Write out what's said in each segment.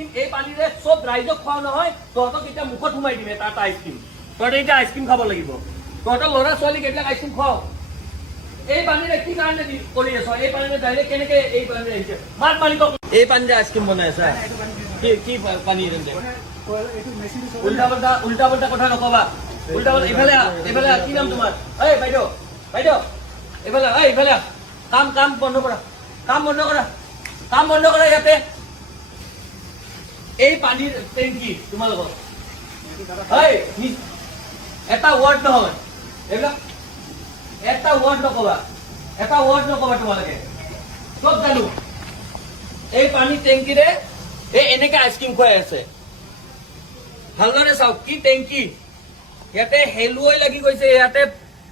আইসক্ৰিম এই পানীৰে সব ৰাইজক খোৱা নহয় তহঁতক এতিয়া মুখত সোমাই দিম এটা আইসক্ৰিম তহঁতে এতিয়া আইসক্ৰিম খাব লাগিব তহঁতৰ ল'ৰা ছোৱালীক এইবিলাক আইসক্ৰিম খাও এই পানীৰে কি কাৰণে কৰি আছ এই পানীৰে ডাইৰেক্ট কেনেকে এই পানীৰে আহিছে মাত মালিকক এই পানীৰে আইসক্রিম বনাই আছা কি পানী এনে উল্টা পাল্টা কথা নকবা উল্টা পাল্টা এইফালে কি নাম তোমাৰ এই বাইদেউ এইফালে কাম বন্ধ কৰা ইয়াতে এই পানীৰ টেংকি তোমালোকৰ এটা ৱাৰ্ড নহয় এইবিলাক এটা ৱাৰ্ড নকবা তোমালোকে চব জানো এই পানী টেংকিৰে এই এনেকে আইসক্ৰিম খুৱাই আছে ভালদৰে চাওক কি টেংকি ইয়াতে হেলুৱৈ লাগি গৈছে ইয়াতে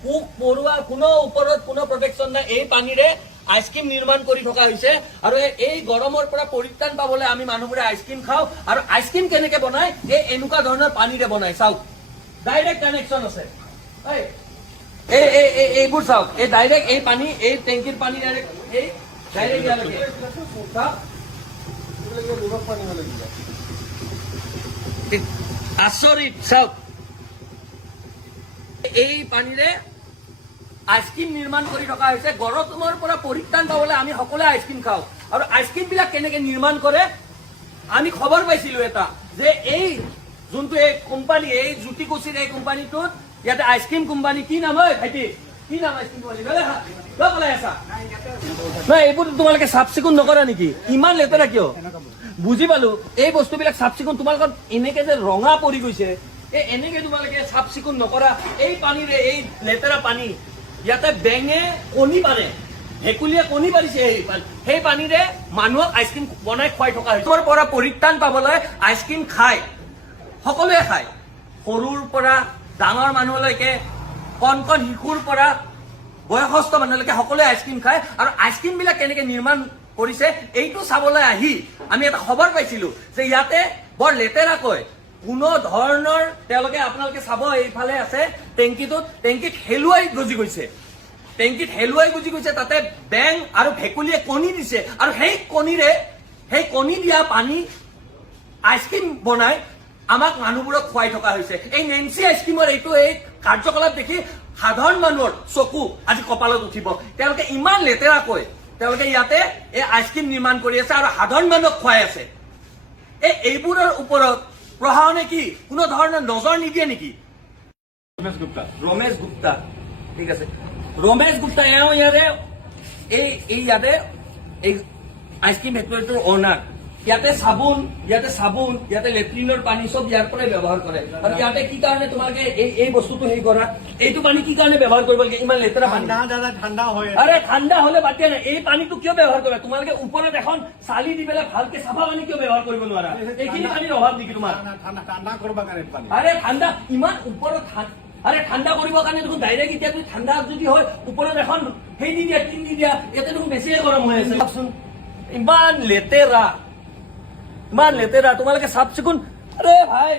পোক পৰুৱা কোনো ওপৰত কোনো প্ৰটেকশ্যন নাই এই পানীৰে আইসক্ৰিম নিৰ্মাণ কৰি থকা হৈছে আৰু এই গৰমৰ পৰা পৰিত্ৰাণ পাবলৈ আমি মানুহবোৰে আইসক্ৰিম খাওঁ আৰু আইসক্ৰিম কেনেকে বনাই এই এনেকুৱা ধৰণৰ পানীৰে বনাই চাওক ডাইৰেক্ট কানেকশ্যন আছে এইবোৰ চাওক এই ডাইৰেক্ট এই পানী এই টেংকিৰ পানী ডাইৰেক্ট ইয়ালৈকে চাওক আচৰিত চাওক এই পানীৰে আইসক্ৰিম নিৰ্মাণ কৰি থকা হৈছে গৰমৰ পৰা পৰিত্ৰাণ পাবলৈ আমি সকলোৱে আইসক্ৰিম খাওঁ আৰু আইসক্ৰিম বিলাক কেনেকে নিৰ্মাণ কৰে আমি খবৰ পাইছিলো এটা যে এই যোনটো এই কোম্পানী এই জ্যোতিকুছিৰ এই কোম্পানীটোত ইয়াতে আইসক্রিম কোম্পানী কি নাম হয় ভাইটি কি নাম আইসক্রিম কোম্পানী কলাই আছা নাই এইবোৰ তোমালোকে চাফ চিকুণ নকৰা নেকি ইমান লেতেৰা কিয় বুজি পালো এই বস্তুবিলাক চাফ চিকুণ তোমালোকৰ এনেকে যে ৰঙা পৰি গৈছে এনেকে তোমালোকে চাফ চিকুণ নকৰা এই পানীৰে এই লেতেৰা পানী ইয়াতে বেঙে কণী পাৰে ভেকুলীয়ে কণী পাৰিছে সেই পানীৰে মানুহক আইসক্ৰিম বনাই খুৱাই থকা হৈছে তাৰ পৰা পৰিত্ৰাণ পাবলৈ আইসক্ৰিম খায় সকলোৱে খায় সৰুৰ পৰা ডাঙৰ মানুহলৈকে কণ শিশুৰ পৰা বয়সস্থ মানুহলৈকে সকলোৱে আইসক্ৰিম খায় আৰু আইসক্ৰিম বিলাক কেনেকে নিৰ্মাণ কৰিছে এইটো চাবলৈ আহি আমি এটা খবৰ পাইছিলো যে ইয়াতে বৰ লেতেৰাকৈ কোনো ধৰণৰ তেওঁলোকে আপোনালোকে চাব এইফালে আছে টেংকিত হেলুৱাই গজি গৈছে তাতে বেং আৰু ভেকুলীয়ে কণী দিছে আৰু সেই কণী দিয়া পানী আইসক্ৰিম বনাই আমাক মানুহবোৰক খুৱাই থকা হৈছে এই নেন্সি আইসক্ৰিমৰ এইটো এই কাৰ্যকলাপ দেখি সাধাৰণ মানুহৰ চকু আজি কপালত উঠিব তেওঁলোকে ইমান লেতেৰাকৈ তেওঁলোকে ইয়াতে এই আইসক্ৰিম নিৰ্মাণ কৰি আছে আৰু সাধাৰণ মানুহক খুৱাই আছে এইবোৰৰ ওপৰত প্ৰশাসনে কি কোনো ধৰণৰ নজৰ নিদিয়ে নেকি ৰমেশ গুপ্তা ঠিক আছে ৰমেশ গুপ্তা এওঁ ইয়াৰে ইয়াতে এই আইসক্ৰিম ফেক্টৰীটোৰ অনাৰ ইয়াতে চাবোন ইয়াতে লেট্ৰিনৰ পানী সব ইয়াৰ পৰাই ব্যৱহাৰ কৰে আৰু ইয়াতে কি কাৰণে তোমালোকে এই বস্তুটো হেৰি কৰা এইটো পানী কি কাৰণে ব্যৱহাৰ কৰিব লাগে ইমান লেতেৰা পানী ঠাণ্ডা হয় আৰে ঠাণ্ডা হলে বাদ দিয়া নাই এই পানীটো কিয় ব্যৱহাৰ কৰা তোমালোকে ওপৰত এখন চালি দি পেলাই ভালকে চাফা পানী কিয় ব্যৱহাৰ কৰিব নোৱাৰা এইখিনি পানীৰ অভাৱ নেকি তোমাৰ ঠাণ্ডা কৰিব কাৰণে আৰে ঠাণ্ডা ইমান ওপৰত আৰে ঠান্ডা কৰিবৰ কাৰণে দেখোন ডাইৰেক্ট এতিয়া তুমি ঠাণ্ডা যদি হয় ওপৰত এখন সেই দি দিয়া টিন দি দিয়া ইয়াতে দেখোন বেছিয়ে গৰম হৈ আছে ইমান লেতেৰা তোমালোকে চাফ চিকুণ আৰে ভাই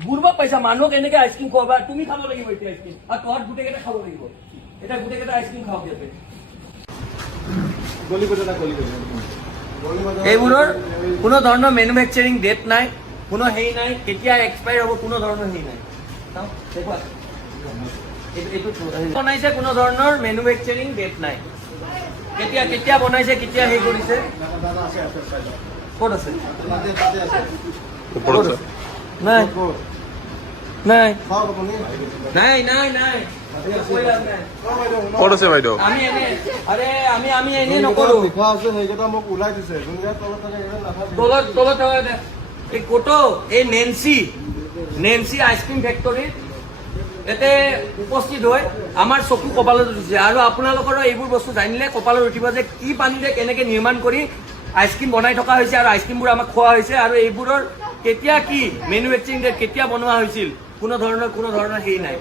বুৰ্বক পাইছা মানুহক এনেকে আইসক্ৰিম খোৱাবা তুমি খাব লাগিব এতিয়া আইসক্ৰিম আৰু তহঁত গোটেইকেইটা খাব লাগিব এতিয়া গোটেইকেইটা আইসক্ৰিম খাওক ইয়াতে এইবোৰৰ কোনো ধৰণৰ মেনুফেকচাৰিং ডেট নাই কোনো হেৰি নাই কেতিয়া এক্সপায়াৰ হ'ব কোনো ধৰণৰ হেৰি নাই বনাইছে কোনো ধৰণৰ মেনুফেকচাৰিং ডেট নাই কেতিয়া বনাইছে কেতিয়া হেৰি কৰিছে ক'ত আছে নাই ক'ত আছে বাইদেউ আমি এনে নকৰো তলত এই কোটো এই নেন্সি আইসক্ৰিম ফেক্টৰীত এতে উপস্থিত হৈ আমাৰ চকু কপালত উঠিছে আৰু আপোনালোকৰ এইবোৰ বস্তু জানিলে কপালত উঠিব যে কি পানীৰে কেনেকে নিৰ্মাণ কৰি আইসক্ৰিম বনাই থকা হৈছে আৰু আইসক্ৰিমবোৰ আমাক খোৱা হৈছে আৰু এইবোৰৰ কেতিয়া কি মেনুফেকচাৰিং ডেট কেতিয়া বনোৱা হৈছিল কোনো ধৰণৰ হেৰি নাই